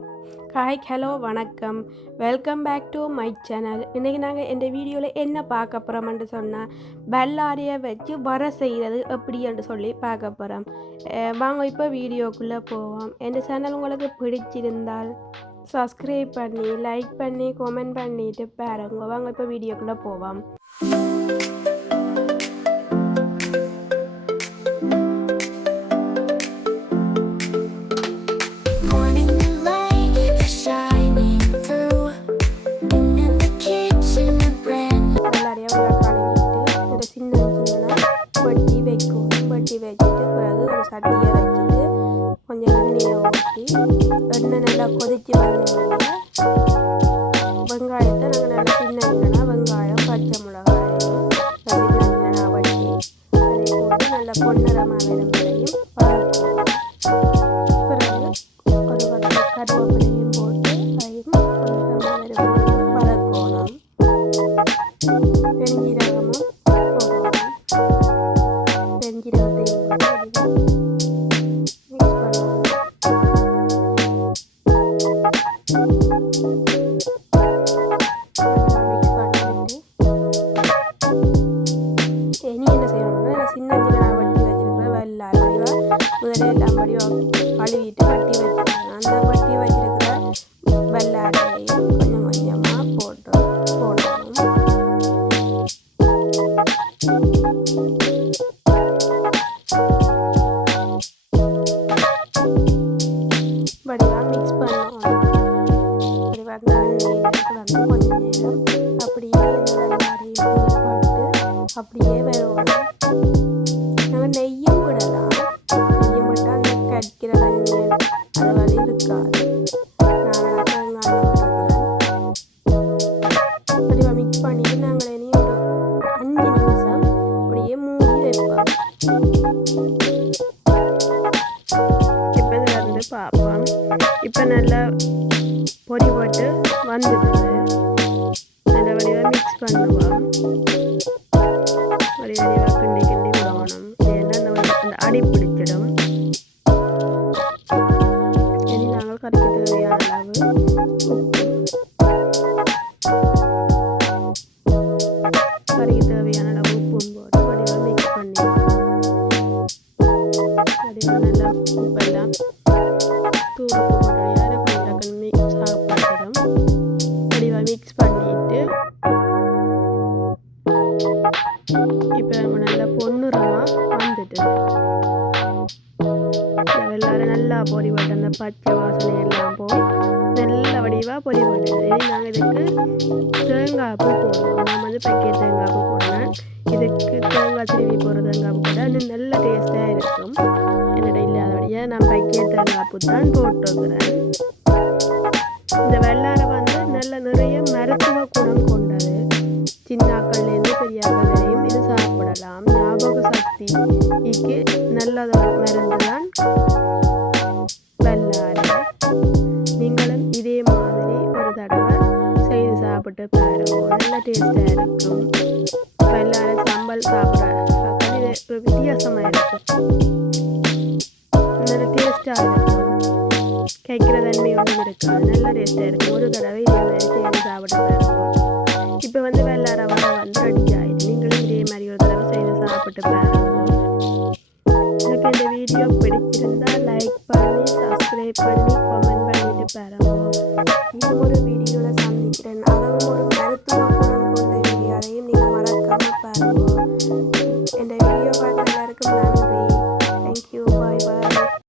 Hi hello வணக்கம். Welcome back to my channel. இன்றைக்கி நாங்கள் இந்த வீடியோவில் என்ன பார்க்க போகிறோம்னு சொன்னால் பல்லாரியை வச்சு வர செய்கிறது எப்படின்னு சொல்லி பார்க்க போகிறோம். வாங்க இப்போ வீடியோக்குள்ளே போவோம். இந்த சேனல் உங்களுக்கு பிடிச்சிருந்தால் சப்ஸ்கிரைப் பண்ணி லைக் பண்ணி கமெண்ட் பண்ணிட்டு பாருங்க. வாங்க இப்போ வீடியோக்குள்ளே போவோம். வச்சுட்டு பிறகு ஒரு சட்டியை வச்சுட்டு கொஞ்சம் எண்ணெயை ஊற்றி எண்ணெய் நல்லா கொதித்து வந்தோடனே வெங்காயத்தை நாங்கள் நல்லா சின்ன வெங்காயம் பச்சை மிளகாயும் சின்ன வட்டி அதை போட்டு நல்லா பொன்னிறமாக வரும் வரையும் பிறகு ஒரு கருவேப்பிலையும் போட்டு அதையும் பொன்னிறமாக வரும் வரையும் வதக்கணும். பெருஞ்சீரகமும் முதல்ல எல்லாம் படியும் கழுவிட்டு வட்டி வச்சுருக்கேன். அந்த வட்டி வச்சிருக்கிற வெள்ளாரையும் கொஞ்சம் கொஞ்சமாக போடணும். வடிவாக மிக்ஸ் பண்ணணும். வடிவாக வந்து கொஞ்சம் நேரம் அப்படியே இந்த வெள்ளாரையும் போட்டு அப்படியே வரணும். நாங்கள் நெய்யும் விடலாம். நெய்யும் விட்டால் அந்த கடிக்கிற தண்ணீர் அது வழி இருக்காது. நான் தேங்காய் விட்டுருக்குறேன். வடிவாக மிக்ஸ் பண்ணிட்டு நாங்கள் இனி ஒரு 5 நிமிஷம் அப்படியே மூடி வைப்போம். இப்போ இதில் இருந்து பார்ப்போம். இப்போ நல்லா பொடி போட்டு வந்துடுது. நல்ல வடிவாக மிக்ஸ் பண்ணுவோம். வடிவாக கிண்டி கிண்டி விடணும். ஏன்னா அந்த அடி பிடிச்சிடும். இனி நாங்கள் கறிக்கு தேவையான அளவு உப்பு, கறிக்கு தேவையான அளவு உப்பும் போட்டு வடிவாக மிக்ஸ் பண்ணிடுவோம். வடிவாக நல்லா உப்பெல்லாம் தூள் உப்பு போட்டு கொஞ்சம் மிக்ஸ் ஆகிடும். வடிவாக மிக்ஸ் பண்ணிட்டு இப்போ நம்ம நல்லா பொன்னிறமாக வந்துட்டு வெள்ளாரை நல்லா பொறி போட்டு அந்த பச்சை வாசனை எல்லாம் போய் நல்ல வடிவாக பொறி போட்டுது. நாங்கள் இதுக்கு தேங்காய் பூ போடுவோம். நம்ம வந்து பக்கெட் தேங்காய் பூ போடுவேன். இதுக்கு தேங்காய் திருவி போடுற தேங்காய் பூ போட்டால் இன்னும் நல்ல டேஸ்ட்டாக இருக்கும். என்னோட இல்லாதபடியாக நான் பக்கெட் தேங்காய் பூ தான் போட்டுருக்குறேன். இந்த வெள்ளாரை வந்து நல்ல நிறைய மருத்துவ குணம் கொண்டது. சின்னாக்கள்லேருந்து பெரியாக்கள் வரையும் இது சாப்பிடலாம். ஞாபக சக்திக்கு நல்லதொரு மருந்து தான் வெள்ளாரை. நீங்களும் இதே மாதிரி ஒரு தடவை செய்து சாப்பிட்டு பாருங்க. நல்ல டேஸ்டாக இருக்கும். வெள்ளாரை சம்பல் சாப்பிட்ற இது வித்தியாசமாக இருக்கும். நல்ல டேஸ்டாக இருக்கும். கைக்கிற தன்மை ஒன்றும் இருக்காது. நல்ல டேஸ்டாக இருக்கும். ஒரு தடவை இதே மாதிரி செய்து சாப்பிட்டு பாருங்க. இப்போ வந்து வெள்ளாரை வந்து ரெடி ஆகிடுது. நீங்களும் இதே மாதிரி ஒரு தடவை செய்து சாப்பிட்டு பாருங்க. எனக்கு இந்த வீடியோ பிடிச்சிருந்தால் லைக் பண்ணி சப்ஸ்கிரைப் பண்ணி கமெண்ட் பண்ணிட்டு பாருங்க. இன்னும் ஒரு